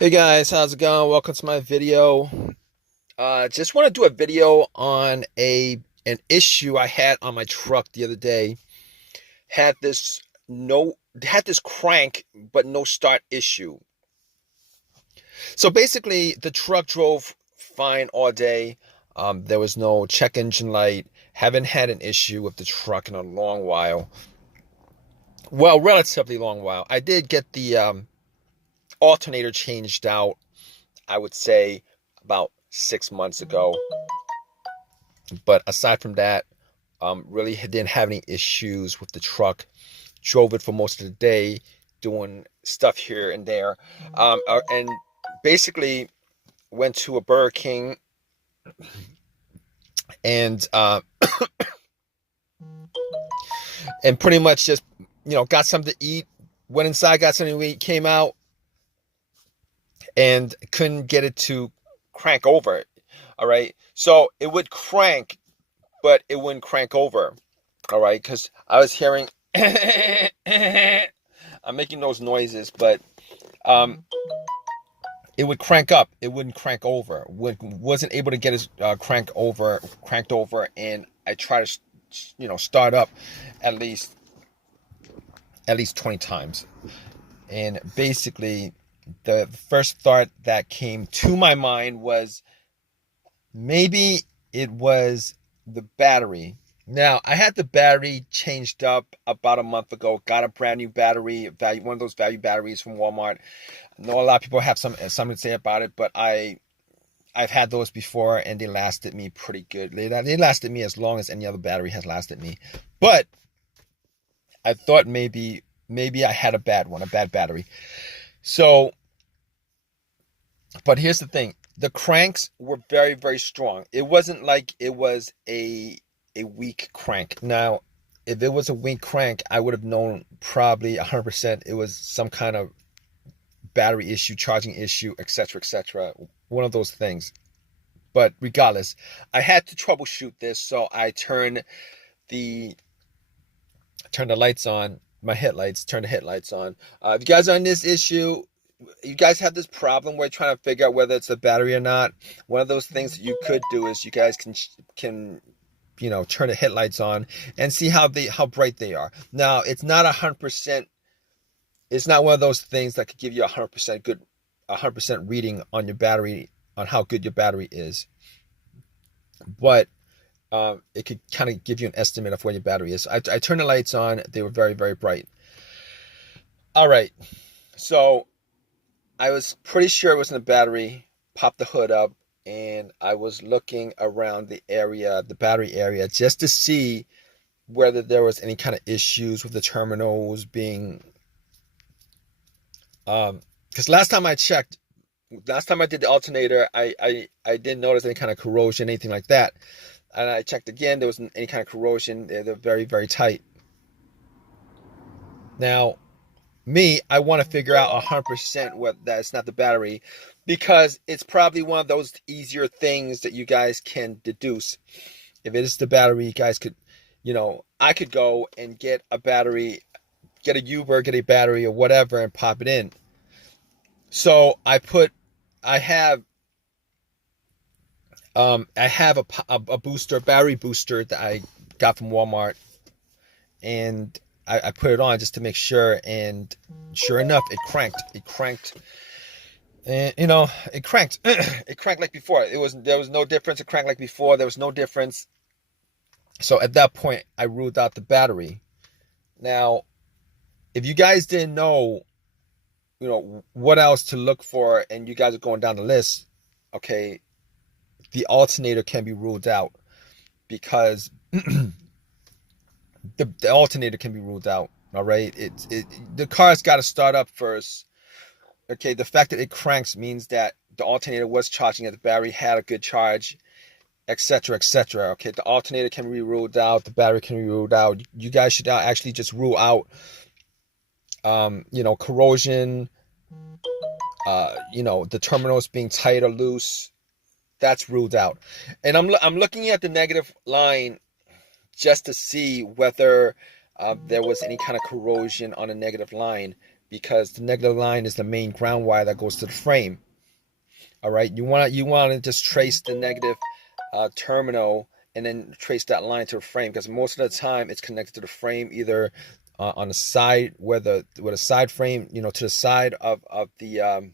Hey guys, how's it going? Welcome to my video. Just want to do a video on an issue I had on my truck the other day. Had this no had this crank but no start issue. So basically, the truck drove fine all day. There was no check engine light. Haven't had an issue with the truck in a long while. Well, relatively long while. I did get the alternator changed out, I would say about 6 months ago. But aside from that, really didn't have any issues with the truck. Drove it for most of the day, doing stuff here and there, and basically went to a Burger King and and pretty much just got something to eat. Went inside, got something to eat, came out, and couldn't get it to crank over. All right, so it would crank, but it wouldn't crank over. All right, because I was hearing I'm making those noises, but um, it would crank up. It wouldn't crank over. Wasn't able to get it cranked over, and I tried to, start up at least 20 times. And basically, the first thought that came to my mind was maybe it was the battery. Now, I had the battery changed up about a month ago. Got a brand new battery, one of those value batteries from Walmart. I know a lot of people have something to say about it, but I've had those before and they lasted me pretty good. They lasted me as long as any other battery has lasted me. But I thought maybe I had a bad battery. So, but here's the thing. The cranks were very, very strong. It wasn't like it was a weak crank. Now, if it was a weak crank, I would have known probably 100% it was some kind of battery issue, charging issue, etc., etc. One of those things. But regardless, I had to troubleshoot this, so I turned the lights on, turned the headlights on. If you guys are on this issue, you guys have this problem where you're trying to figure out whether it's the battery or not, one of those things that you could do is you guys can turn the headlights on and see how bright they are. Now, it's not 100%. It's not one of those things that could give you 100% reading on your battery, on how good your battery is. But it could kind of give you an estimate of where your battery is. I turned the lights on. They were very, very bright. All right. So I was pretty sure it was in the battery. Popped the hood up, and I was looking around the battery area, just to see whether there was any kind of issues with the terminals being, because last time I did the alternator, I didn't notice any kind of corrosion, anything like that. And I checked again, there wasn't any kind of corrosion. They're very, very tight. Now, I want to figure out 100% what that's not the battery, because it's probably one of those easier things that you guys can deduce. If it is the battery, you guys could, I could go and get a battery, get a Uber, get a battery or whatever, and pop it in. So I have a battery booster that I got from Walmart, and I put it on just to make sure, and sure enough, it cranked. And it cranked. It cranked like before. There was no difference. It cranked like before. There was no difference. So at that point, I ruled out the battery. Now, if you guys didn't know, what else to look for, and you guys are going down the list, okay, the alternator can be ruled out, because the alternator can be ruled out. All right, the car's got to start up first. Okay, the fact that it cranks means that the alternator was charging it, the battery had a good charge, etc., etc. Okay, the alternator can be ruled out, the battery can be ruled out. You guys should actually just rule out corrosion, the terminals being tight or loose. That's ruled out. And I'm looking at the negative line just to see whether there was any kind of corrosion on a negative line. because the negative line is the main ground wire that goes to the frame. All right, you want to just trace the negative terminal and then trace that line to the frame, because most of the time it's connected to the frame, either on the side where the side frame, to the side of the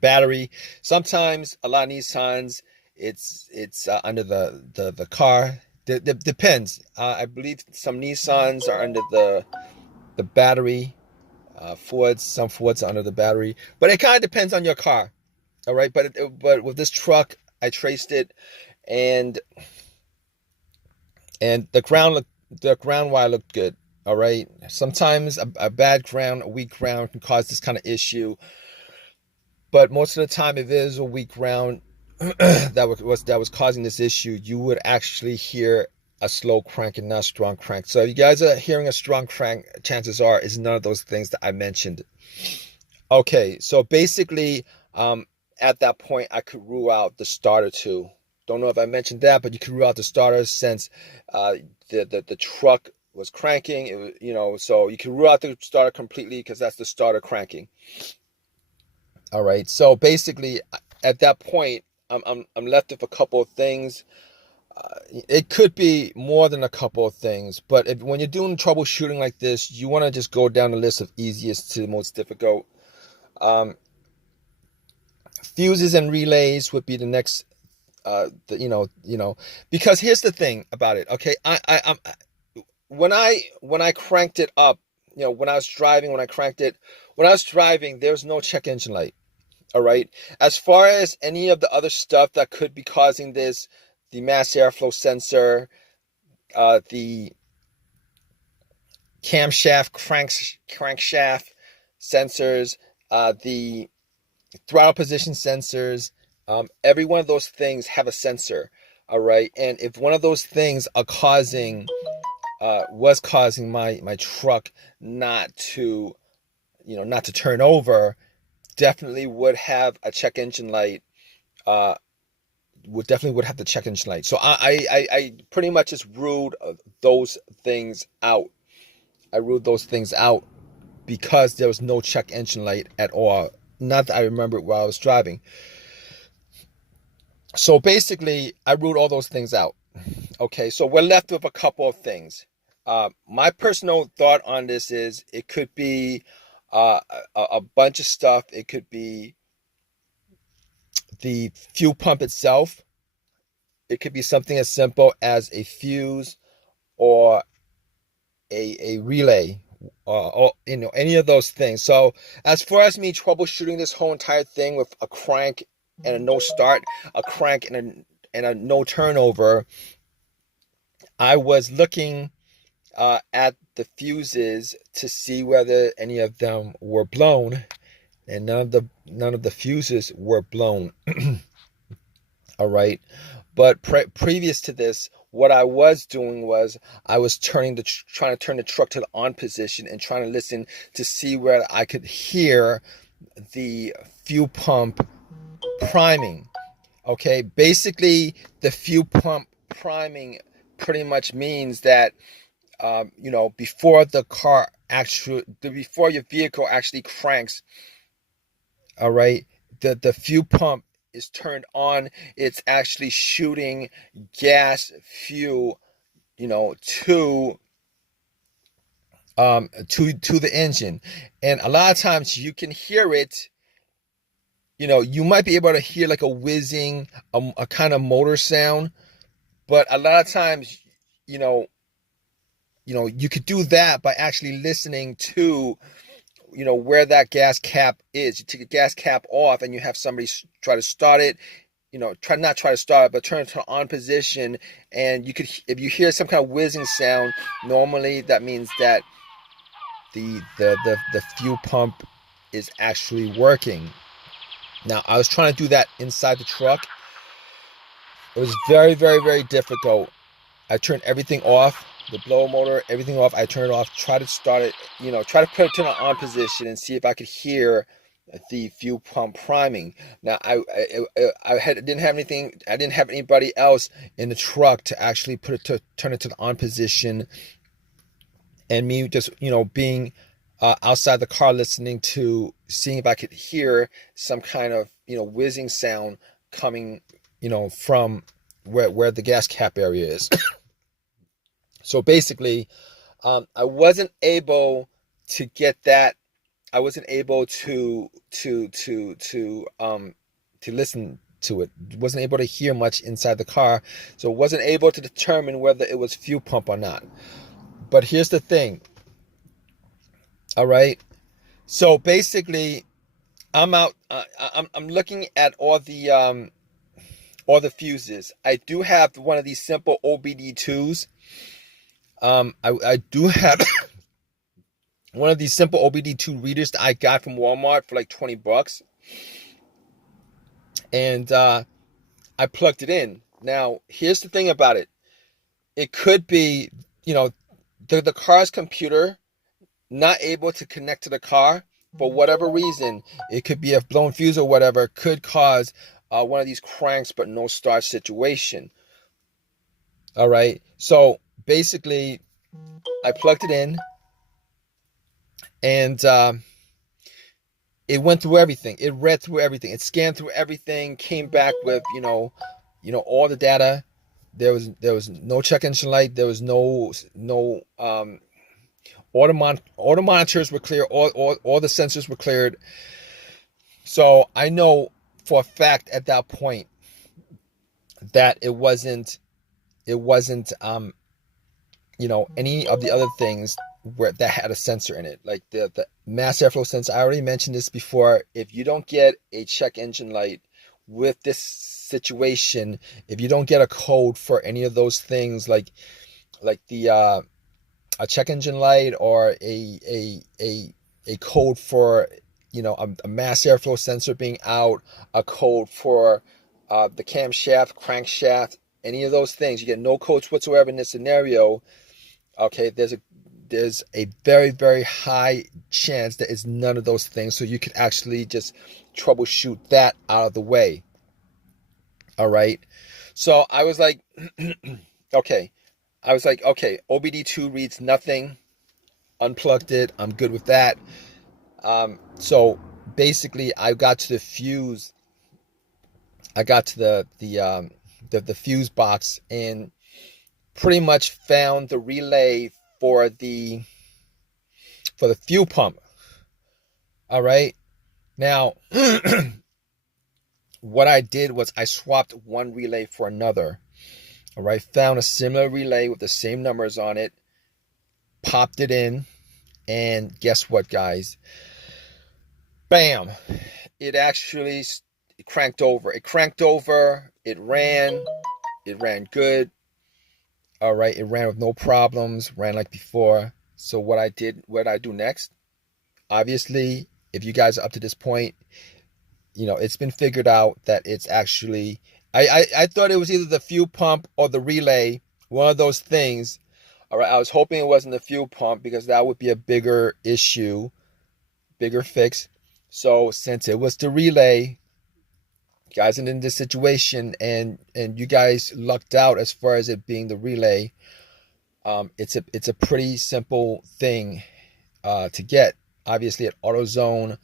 battery. Sometimes a lot of Nissans, it's under the car. Depends. I believe some Nissans are under the battery. Some Fords are under the battery, but it kind of depends on your car. All right, but with this truck, I traced it, and the ground wire looked good. All right, sometimes a bad ground, a weak ground can cause this kind of issue, but most of the time, if it is a weak ground that was causing this issue, you would actually hear a slow crank and not a strong crank. So if you guys are hearing a strong crank, chances are it's none of those things that I mentioned. Okay, so basically, at that point, I could rule out the starter too. Don't know if I mentioned that, but you could rule out the starter since the truck was cranking. It was, so you can rule out the starter completely because that's the starter cranking. All right, so basically, at that point, I'm left with a couple of things. It could be more than a couple of things, but when you're doing troubleshooting like this, you want to just go down the list of easiest to the most difficult. Fuses and relays would be the next. Because here's the thing about it. Okay, I'm when I cranked it up, when I was driving, there's no check engine light. All right. As far as any of the other stuff that could be causing this, the mass airflow sensor, the camshaft, crankshaft sensors, the throttle position sensors, every one of those things have a sensor. All right. And if one of those things was causing my truck not to turn over, definitely would have a check engine light. Would have the check engine light. So I pretty much just ruled those things out. I ruled those things out because there was no check engine light at all. Not that I remember it while I was driving. So basically, I ruled all those things out. Okay, so we're left with a couple of things. My personal thought on this is it could be a bunch of stuff. It could be the fuel pump itself. It could be something as simple as a fuse or a relay, or any of those things. So as far as me troubleshooting this whole entire thing with a crank and a no start, a crank and a no turnover, I was looking at the fuses to see whether any of them were blown, and none of the fuses were blown. All right, but previous to this, what I was doing was I was trying to turn the truck to the on position and trying to listen to see where I could hear the fuel pump priming. Okay, basically the fuel pump priming pretty much means that before your vehicle actually cranks, all right, the fuel pump is turned on. It's actually shooting gas fuel, to the engine. And a lot of times you can hear it. You might be able to hear like a whizzing, a kind of motor sound, but a lot of times, you could do that by actually listening to, where that gas cap is. You take the gas cap off and you have somebody try to start it, not try to start it, but turn it to on position. And if you hear some kind of whizzing sound, normally that means that the fuel pump is actually working. Now, I was trying to do that inside the truck. It was very, very, very difficult. I turned everything off. The blower motor, everything off. I turned it off, try to start it, try to put it to an on position and see if I could hear the fuel pump priming. Now, I didn't have anybody else in the truck to actually turn it to the on position, and me just, being outside the car listening to, seeing if I could hear some kind of, whizzing sound coming, from where the gas cap area is. So basically, I wasn't able to get that. I wasn't able to listen to it. Wasn't able to hear much inside the car, so wasn't able to determine whether it was fuel pump or not. But here's the thing. All right. So basically, I'm out. I'm looking at all the fuses. I do have one of these simple OBD2s. I do have one of these simple OBD2 readers that I got from Walmart for like $20, and I plugged it in. Now, here's the thing about it. It could be, the car's computer not able to connect to the car for whatever reason. It could be a blown fuse or whatever, could cause one of these cranks but no start situation. All right. So basically, I plugged it in, and it went through everything. It read through everything. It scanned through everything. Came back with all the data. There was no check engine light. There was no auto monitors were clear. All the sensors were cleared. So I know for a fact at that point that it wasn't any of the other things that had a sensor in it, like the mass airflow sensor. I already mentioned this before. If you don't get a check engine light with this situation, if you don't get a code for any of those things, like the a check engine light, or a code for a mass airflow sensor being out, a code for the camshaft, crankshaft, any of those things, you get no codes whatsoever in this scenario. Okay, there's a very, very high chance that it's none of those things. So you can actually just troubleshoot that out of the way. All right. So I was like, okay. OBD2 reads nothing. Unplugged it. I'm good with that. So basically, I got to the fuse. I got to the fuse box, and pretty much found the relay for the fuel pump. All right. Now, what I did was I swapped one relay for another. All right. Found a similar relay with the same numbers on it. Popped it in, and guess what, guys? Bam! It actually cranked over. It cranked over. It ran. It ran good. All right, it ran with no problems, ran like before. So what I do next? Obviously, if you guys are up to this point, it's been figured out that it's actually, I thought it was either the fuel pump or the relay, one of those things. All right, I was hoping it wasn't the fuel pump, because that would be a bigger issue, bigger fix. So since it was the relay, guys are in this situation, and you guys lucked out as far as it being the relay. It's a pretty simple thing to get. Obviously at AutoZone,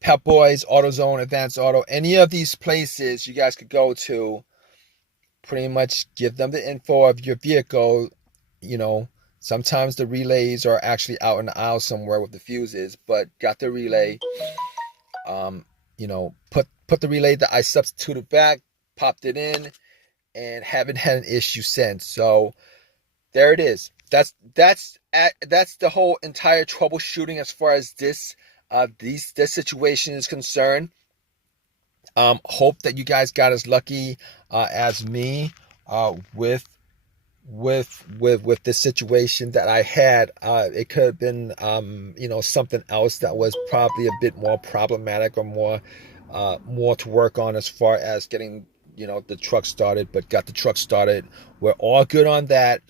Pep Boys, AutoZone, Advanced Auto, any of these places you guys could go to, pretty much give them the info of your vehicle. Sometimes the relays are actually out in the aisle somewhere with the fuses, but got the relay. Put the relay that I substituted back, popped it in, and haven't had an issue since. So there it is. That's the whole entire troubleshooting as far as this situation is concerned. Hope that you guys got as lucky as me with this situation that I had. It could have been something else that was probably a bit more problematic, or more to work on as far as getting the truck started, but got the truck started. We're all good on that.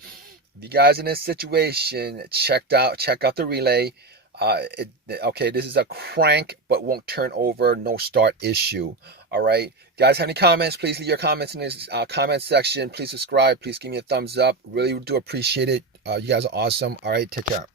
If you guys in this situation, check out the relay. Okay, this is a crank but won't turn over, no start issue. All right, guys, have any comments? Please leave your comments in this comment section. Please subscribe. Please give me a thumbs up. Really do appreciate it. You guys are awesome. All right, take care.